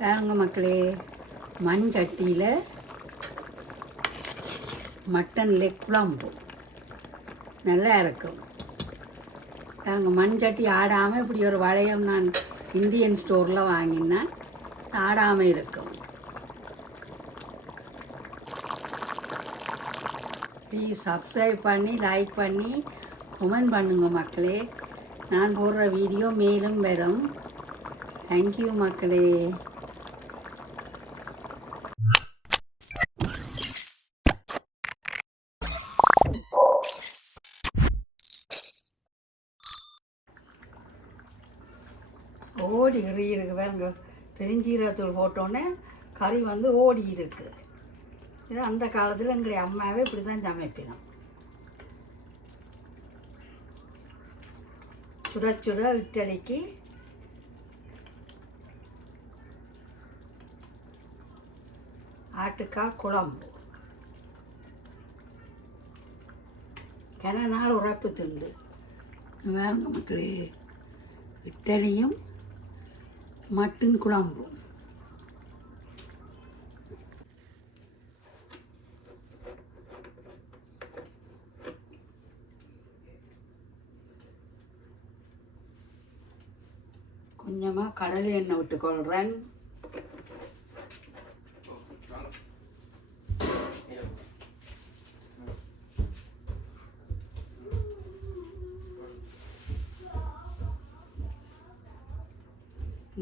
பாருங்க மக்களே மண் சட்டியில் மட்டன் லெக் குழம்பு நல்லா இருக்கும். பாருங்க மண் சட்டி ஆடாமல் இப்படி ஒரு வளையம் நான் இந்தியன் ஸ்டோரில் வாங்கினேன் ஆடாமல் இருக்கும். ப்ளீஸ் சப்ஸ்கிரைப் பண்ணி லைக் பண்ணி கமெண்ட் பண்ணுங்க மக்களே. நான் போடுற வீடியோ மேலும் வரும். தேங்க்யூ மக்களே. ஓடி கறி இருக்கு பாருங்க. பெருஞ்சீரகத்தூள் போட்டோன்னே கறி வந்து ஓடி இருக்கு. இது அந்த காலத்தில் எங்களுடைய அம்மாவே இப்படி தான் சமைப்பினோம். சுட சுட இட்டலிக்கு ஆட்டுக்கால் குழம்பு. கன நாள் உறப்பு துண்டு வேறு மக்களே இட்டலியும் மட்டன் குழம்பு. கொஞ்சமாக கடலை எண்ணெய் விட்டுக்கொள்கிறேன்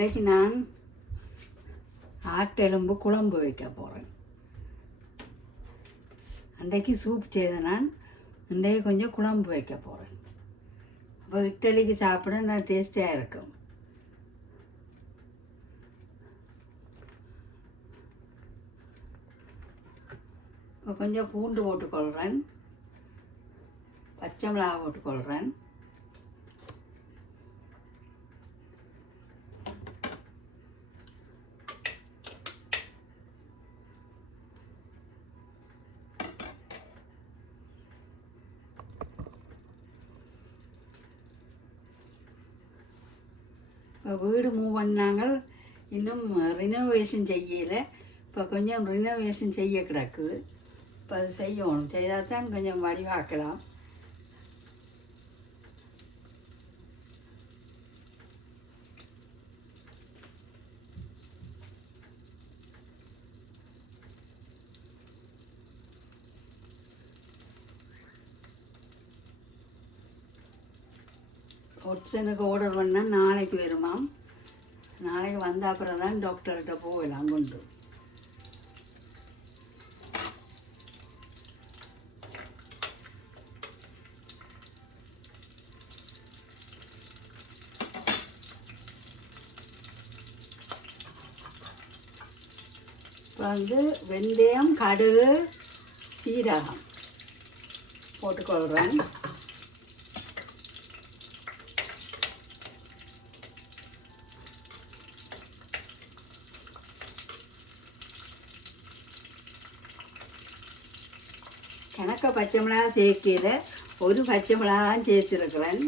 இன்றைக்கு நான் ஆட்டெலும்பு குழம்பு வைக்க போகிறேன் அன்றைக்கு சூப் செய்த நான் இன்றைக்கு கொஞ்சம் குழம்பு வைக்க போகிறேன் அப்போ இட்லிக்கு சாப்பிட நான் டேஸ்டியாக இருக்கும். இப்போ கொஞ்சம் பூண்டு போட்டுக்கொள்கிறேன் பச்சை மிளகா போட்டுக்கொள்கிறேன் வீடு மூவ் பண்ணாங்க இன்னும் ரினோவேஷன் செய்யலை. இப்போ கொஞ்சம் ரினோவேஷன் செய்ய கிடக்குது. இப்போ அது செய்யணும். செய்தால் தான் கொஞ்சம் வடிவாக்கலாம். ஒட்ஸனுக்கு ஆர்டர் பண்ணால் நாளைக்கு வருமாம். நாளைக்கு வந்த அப்புறம் தான் டாக்டர்கிட்ட போகலாம் கொண்டு இப்போ வந்து வெந்தயம் கடுகு சீரகம் போட்டுக்கொள்கிறேன் கணக்க பச்சை மிளகா சேர்க்கையில் ஒரு பச்சை மிளகாயும் சேர்த்துருக்குறேன்.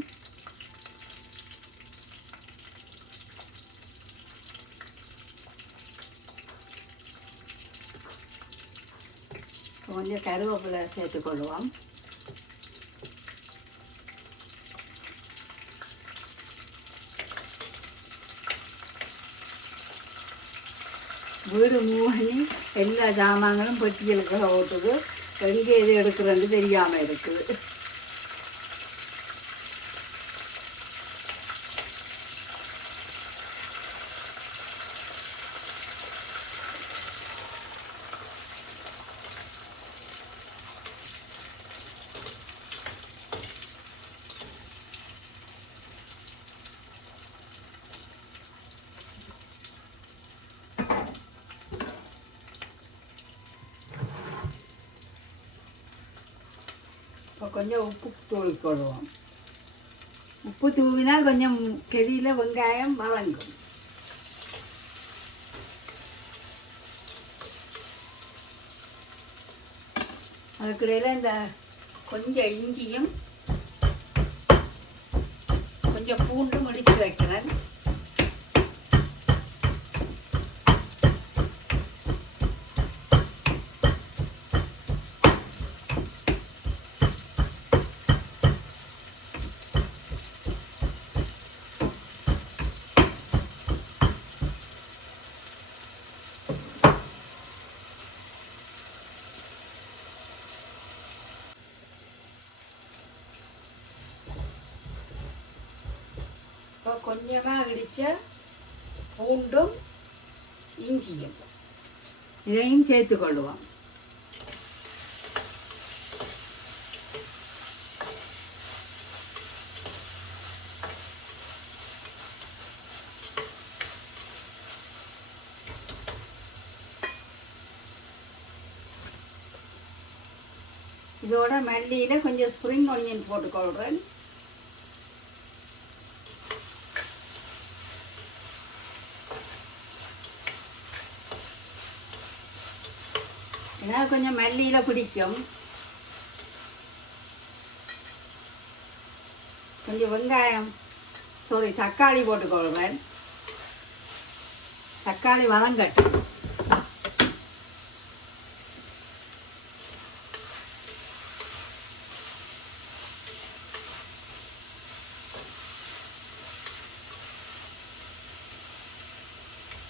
கொஞ்சம் கருவேப்பிலை சேர்த்துக்கொள்வோம். வீடு மூணி எல்லா சாமான்களும் பெட்டிகளுக்குள்ள ஓட்டுது எங்கே எது எடுக்கிறேன்னு தெரியாமல் இருக்குது. கொஞ்சம் உப்பு தூள் போடுவோம். உப்பு தூவினா கொஞ்சம் கெதியில் வெங்காயம் வழங்கும் அதுக்கிடையில் இந்த கொஞ்சம் இஞ்சியும் கொஞ்சம் பூண்டும் இடித்து வைக்கிறேன். கொஞ்சமாக இடித்த பூண்டும் இஞ்சியும் இதையும் சேர்த்து கொள்ளுவோம் இதோட மல்லியில் கொஞ்சம் ஸ்ப்ரிங் ஒனியன் போட்டுக்கொள்கிறேன் அது கொஞ்சம் மல்லியில் பிடிக்கும். கொஞ்சம் வெங்காயம் சாரி தக்காளி போட்டுக்கொள்வேன். தக்காளி வதங்கட்டும்.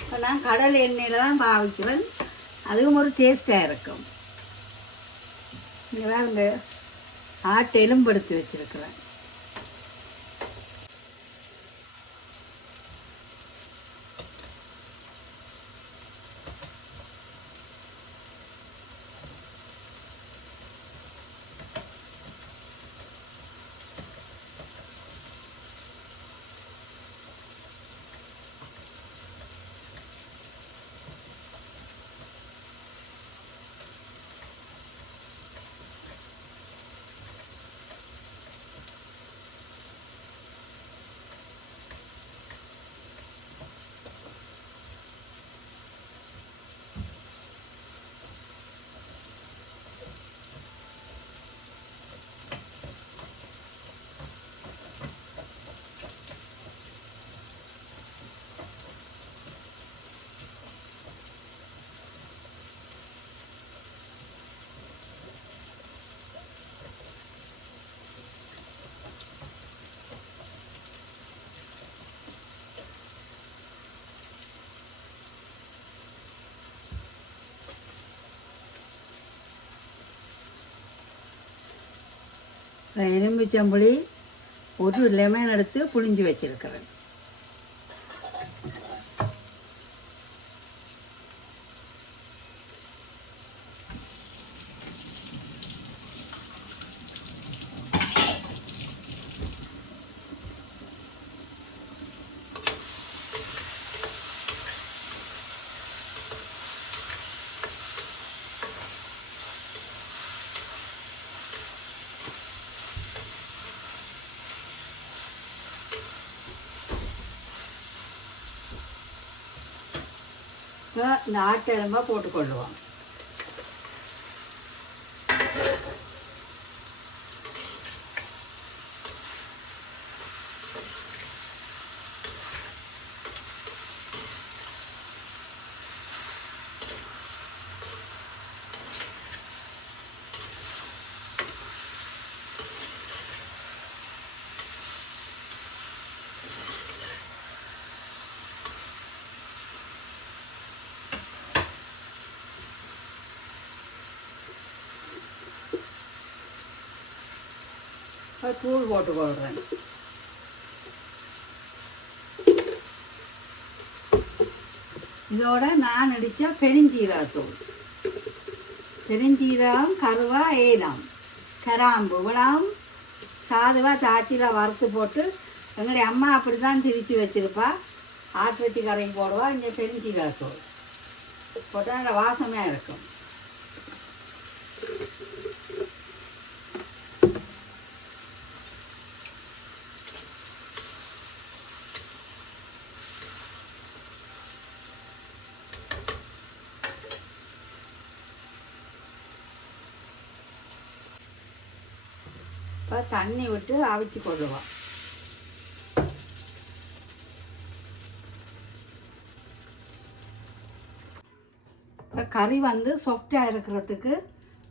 இப்போ நான் கடல் எண்ணெயில் தான் பாவிக்கிறேன். அதுவும் ஒரு டேஸ்ட்டாக இருக்கும். இங்கே இந்த ஆட்டு எலும்பு எடுத்து எலும்பிச்சம்புளி ஒரு லெமன் எடுத்து புளிஞ்சு வச்சிருக்கிறேன். இந்த ஆட்டு போட்டுக்கொள்ளுவோம் அது தூள் போட்டுக்கொள்கிறேன் இதோட நான் அடித்த தூள் பெருஞ்சீரகம் கருவா ஏலம் கராம்பு இவ்வளவும் சாதுவாக தாச்சியில் வறுத்து போட்டு எங்களுடைய அம்மா அப்படி தான் திரித்து ஆற்று ஆட்டுவச்சி கரையும் போடுவா இங்கே பெருஞ்சீரகத்தூள் போட்டால் நல்ல வாசமாக இருக்கும் இப்போ தண்ணி விட்டு அவிச்சு கொள்ளுவோம் இப்போ கறி வந்து சாஃப்டாக இருக்கிறதுக்கு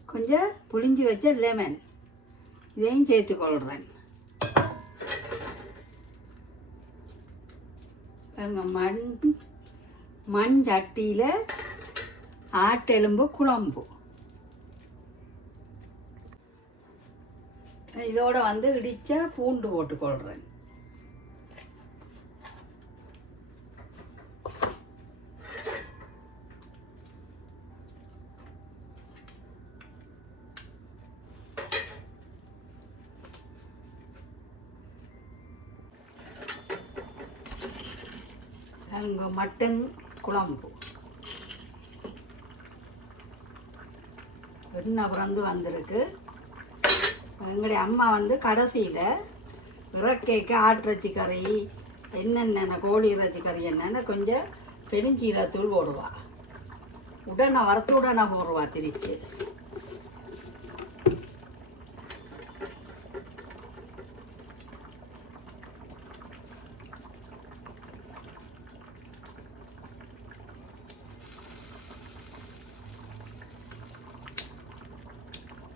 கொஞ்சம் புளிஞ்சு வச்ச லெமன் இதையும் சேர்த்து கொள்கிறேன் பாருங்க மண் மண் சட்டியில் ஆட்டெலும்பு குழம்பு. இதோட வந்து இடித்த பூண்டு போட்டுக்கொள்கிறேன் அங்கே மட்டன் குழம்பு. என்ன பிறந்து வந்திருக்கு. எங்களுடைய அம்மா வந்து கடைசியில் இறக்கைக்கு ஆட்டிறச்சி கறி என்னென்ன கோழி இறைச்சி கறி என்னென்ன கொஞ்சம் பெருஞ்சீரத்தூள் போடுவா. உடனே வரத்து உடனே போடுவா திரிச்சு.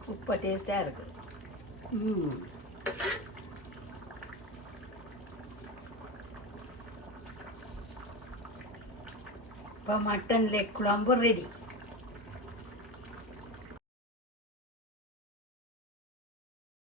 சூப்பர் டேஸ்டாக இருக்குது ம் இப்போ மட்டன் லெக் குழம்பு ரெடி